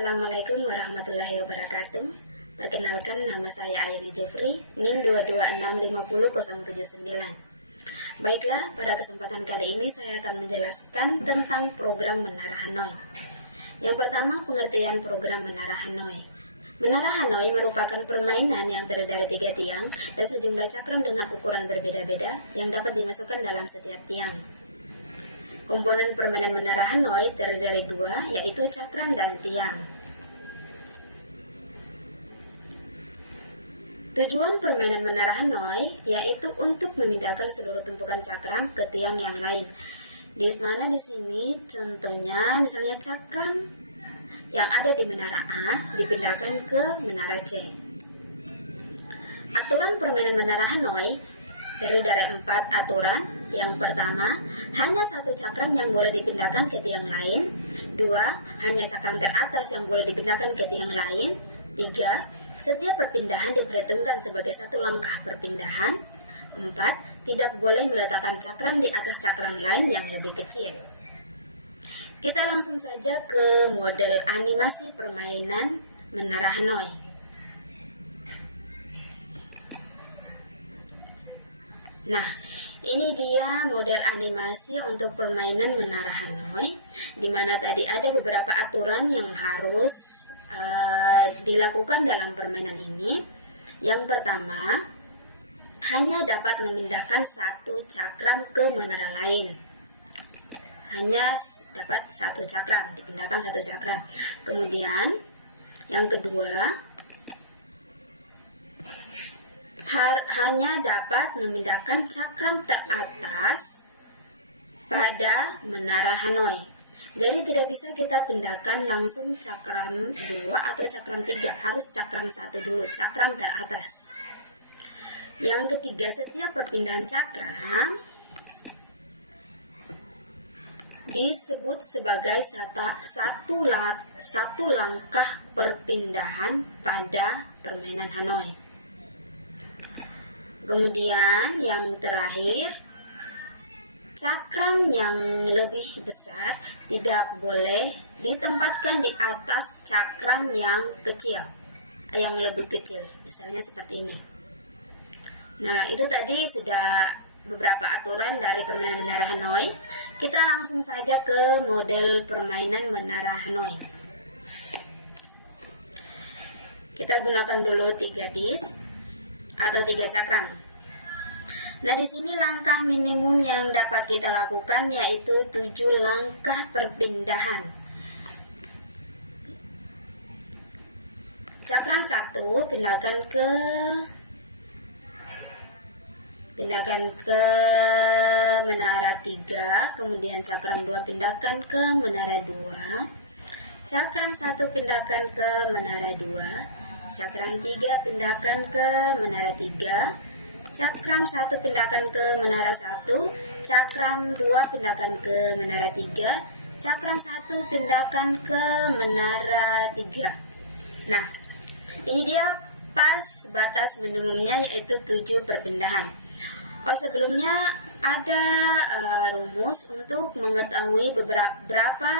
Assalamualaikum warahmatullahi wabarakatuh. Perkenalkan, nama saya Ayuni Jufri, NIM 2265079. Baiklah, pada kesempatan kali ini saya akan menjelaskan tentang program Menara Hanoi. Yang pertama, pengertian program Menara Hanoi. Menara Hanoi merupakan permainan yang terdiri dari 3 tiang dan sejumlah cakram dengan ukuran berbeda-beda yang dapat dimasukkan dalam setiap tiang. Komponen permainan Menara Hanoi terdiri dari 2, yaitu cakram dan tiang. Tujuan permainan Menara Hanoi yaitu untuk memindahkan seluruh tumpukan cakram ke tiang yang lain. Di mana di sini contohnya misalnya cakram yang ada di menara A dipindahkan ke menara C. Aturan permainan Menara Hanoi terdiri dari 4 aturan. Yang pertama, hanya 1 cakram yang boleh dipindahkan ke tiang lain. 2, hanya cakram teratas yang boleh dipindahkan ke tiang lain. 3, setiap perpindahan diperhitungkan sebagai 1 langkah perpindahan. 4, tidak boleh meletakkan cakram di atas cakram lain yang lebih kecil. Kita langsung saja ke model animasi permainan Menara Hanoi. Nah, ini dia model animasi untuk permainan Menara Hanoi, di mana tadi ada beberapa aturan yang harus dilakukan dalam permainan ini. Yang pertama, hanya dapat memindahkan 1 cakram ke menara lain. Hanya dapat 1 cakram, dipindahkan 1 cakram. Kemudian, yang kedua, hanya dapat memindahkan cakram teratas pada Menara Hanoi. Jadi tidak bisa kita pindahkan langsung cakram 2 atau cakram 3, harus cakram 1 dulu, cakram teratas. Yang ketiga, setiap perpindahan cakram disebut sebagai satu langkah perpindahan pada permainan Hanoi. Kemudian yang terakhir, cakram yang lebih besar tidak boleh ditempatkan di atas cakram yang kecil, yang lebih kecil, misalnya seperti ini. Nah, itu tadi sudah beberapa aturan dari permainan Menara Hanoi. Kita langsung saja ke model permainan Menara Hanoi. Kita gunakan dulu 3 disk atau 3 cakram. Nah, di sini langkah minimum yang dapat kita lakukan yaitu 7 langkah perpindahan. Cakram 1 pindahkan ke menara 3, kemudian cakram 2 pindahkan ke menara 2, cakram 1 pindahkan ke menara 2, cakram 3 pindahkan ke menara 3, cakram 1 pindahkan ke menara 1, cakram 2 pindahkan ke menara 3, cakram 1 pindahkan ke menara 3. Nah, ini dia pas batas minimumnya yaitu 7 perpindahan. Sebelumnya ada rumus untuk mengetahui berapa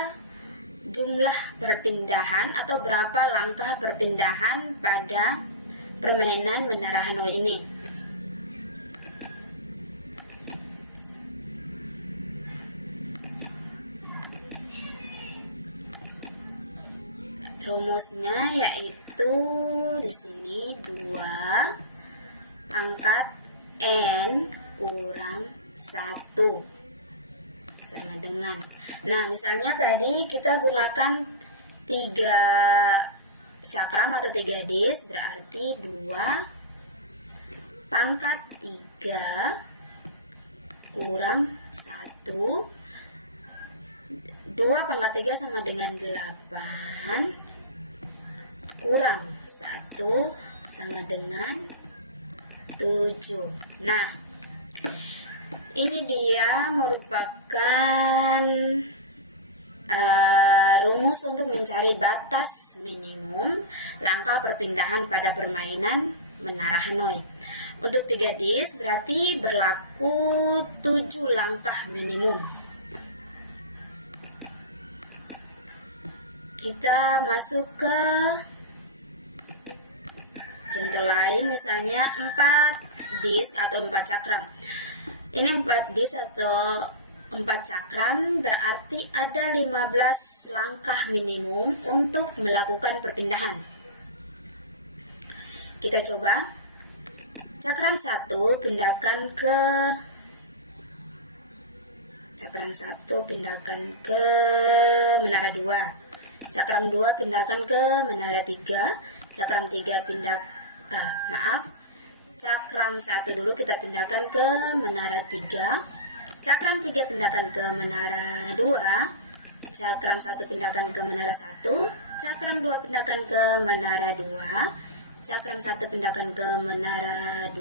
jumlah perpindahan atau berapa langkah perpindahan pada permainan Menara Hanoi ini. Rumusnya yaitu di sini 2 pangkat N kurang 1 sama dengan. Nah, misalnya tadi kita gunakan 3 cakram atau 3 disk, berarti 2 pangkat 3 kurang 1. 2 pangkat 3 sama dengan 8 kurang 1 sama dengan 7. Nah, ini dia merupakan rumus untuk mencari batas minimum langkah perpindahan pada permainan Menara Hanoi. Untuk 3 disk berarti berlaku 7 langkah minimum. kita masuk ke contoh lain, misalnya 4 disk atau 4 cakram. Ini 4 disk atau 4 cakram berarti ada 15 langkah minimum untuk melakukan perpindahan. Kita coba. Cakram 1 pindahkan ke menara 2. Cakram 2 pindahkan ke menara 3. Cakram 3 cakram 1 dulu kita pindahkan ke menara 3. Cakram 3 pindahkan ke menara 2. Cakram 1 pindahkan ke menara 1. Cakram 2 pindahkan ke menara 2. Cakram 1 pindahkan ke menara 2.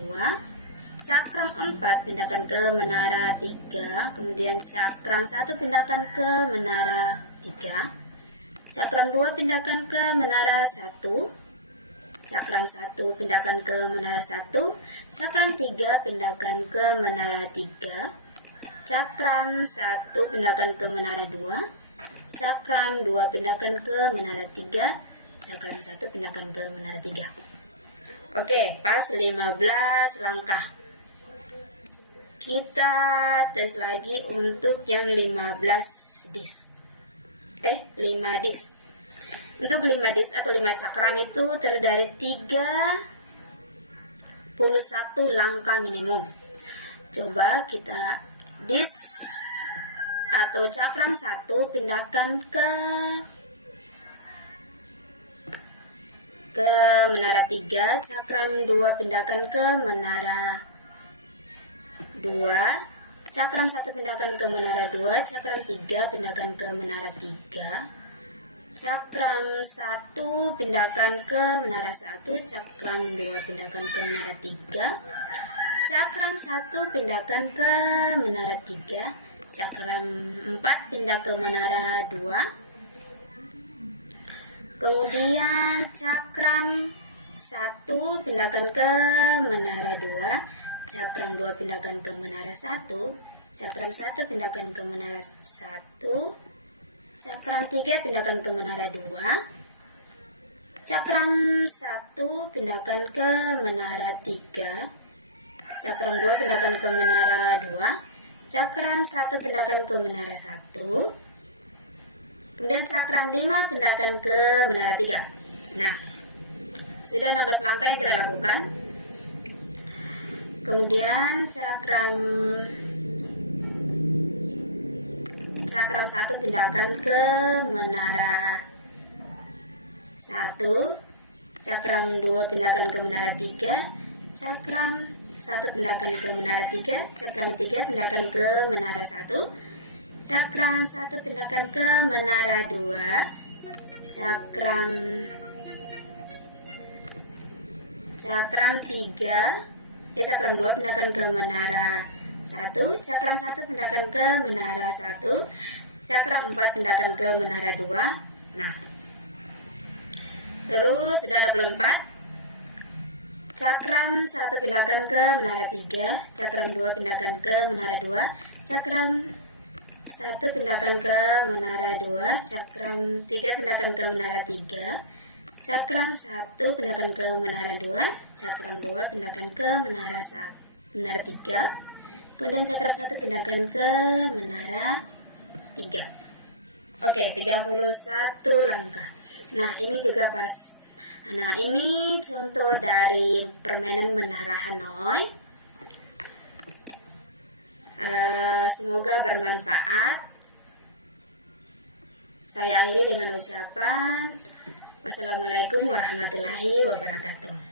Cakram 4 pindahkan ke menara 3. Kemudian cakram 1 pindahkan ke menara 3. Cakram 2 pindahkan ke menara 1. Cakram 1 pindahkan ke menara 1. Cakram 3 pindahkan ke menara 3. Cakram 1 pindahkan ke menara 2. Cakram 2 pindahkan ke menara 3. Cakram 1 pindahkan ke menara 3. Oke, pas 15 langkah. Kita tes lagi untuk yang 15 disk. 5 disk. Untuk 5 disk atau 5 cakram itu terdiri dari 31 langkah minimum. Coba kita disk atau cakram 1 pindahkan ke menara 3, cakram 2 pindahkan ke menara 2, cakram 1 pindahkan ke menara 2, cakram 3 pindahkan ke menara 3, cakram 1 pindahkan ke menara 1, cakram 2 pindahkan ke menara 3, cakram 1 pindahkan ke menara 3, cakram 4 pindah ke menara 2, kemudian cakram 1 pindahkan ke menara 2, cakram 2 pindahkan ke menara 1, cakram 1 pindahkan ke menara 1, cakram 3 pindahkan ke menara 2, cakram 1 pindahkan ke menara 3, cakram 2 pindahkan ke menara 2, cakram 1 pindahkan ke menara 1, kemudian cakram 5 pindahkan ke menara 3. Nah, sudah 16 langkah yang kita lakukan. Kemudian cakram 1 pindahkan ke menara 1, cakram 2 pindahkan ke menara 3, cakram 1 pindahkan ke menara 3, cakram 3 pindahkan ke menara 1, cakram 1 pindahkan ke menara 2, cakram 2 pindahkan ke menara 1, cakram 1 pindahkan ke menara 1, cakram 4 pindahkan ke menara 2. Nah, terus sudah ada 24. Cakram 1 pindahkan ke menara 3, cakram 2 pindahkan ke menara 2, cakram 1 pindahkan ke menara 2, cakram 3 pindahkan ke menara 3, cakram 1 pindahkan ke menara 2, cakram 2 pindahkan ke menara 3, kemudian cakram 1 pindahkan ke menara 3. Oke, 31 langkah. Nah, ini juga pas. Nah, ini contoh dari permainan menara Hanoi. Semoga bermanfaat. Saya akhiri dengan ucapan Assalamualaikum warahmatullahi wabarakatuh.